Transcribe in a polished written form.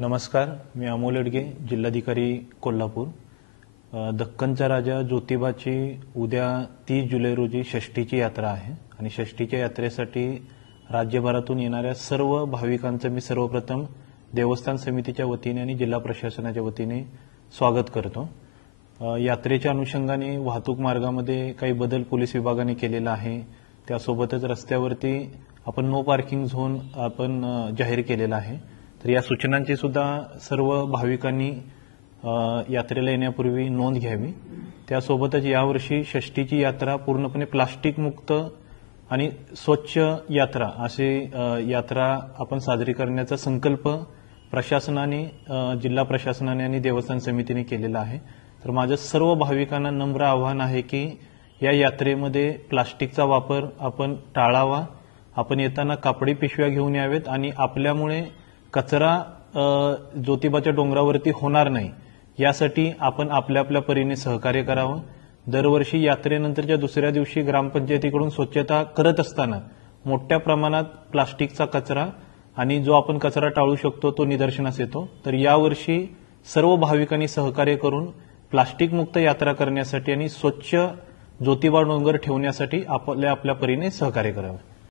नमस्कार, मी अमोल अडगे, जिल्हाधिकारी कोल्हापूर। दक्खनचा राजा ज्योतिबाची उद्या 30 जुलै रोजी षष्ठीची यात्रा आहे आणि षष्ठीच्या यात्रेसाठी राज्यभरातून येणाऱ्या सर्व भाविकांचं मी सर्वप्रथम देवस्थान समितीच्या वतीने आणि जिल्हा प्रशासनाच्या वतीने स्वागत करतो। यात्रेच्या अनुषंगाने वाहतूक मार्गामध्ये काही बदल पोलीस विभागाने केलेला आहे। त्यासोबतच रस्त्यावरती आपण नो पार्किंग झोन आपण जाहीर केलेला आहे। तर या सूचनांची सुद्धा सर्व भाविकांनी यात्रेला येण्यापूर्वी नोंद घ्यावी। त्यासोबतच यावर्षी षष्ठीची यात्रा पूर्णपणे प्लास्टिक मुक्त आणि स्वच्छ यात्रा अशी यात्रा आपण साजरी करण्याचा संकल्प प्रशासनाने, जिल्हा प्रशासनाने आणि देवस्थान समितीने केलेला आहे। तर माझं सर्व भाविकांना नम्र आवाहन आहे की या यात्रेमध्ये प्लास्टिकचा वापर आपण टाळावा। आपण येताना कापडी पिशव्या घेऊन यावेत आणि आपल्यामुळे कचरा ज्योतिबाच्या डोंगरावरती होणार नाही यासाठी आपण आपल्या आपल्या परीने सहकार्य करावं। दरवर्षी यात्रेनंतरच्या दुसऱ्या दिवशी ग्रामपंचायतीकडून स्वच्छता करत असताना मोठ्या प्रमाणात प्लास्टिकचा कचरा आणि जो आपण कचरा टाळू शकतो तो निदर्शनास येतो। तर यावर्षी सर्व भाविकांनी सहकार्य करून प्लास्टिक मुक्त यात्रा करण्यासाठी आणि स्वच्छ ज्योतिबा डोंगर ठेवण्यासाठी आपल्या परीने सहकार्य करावे।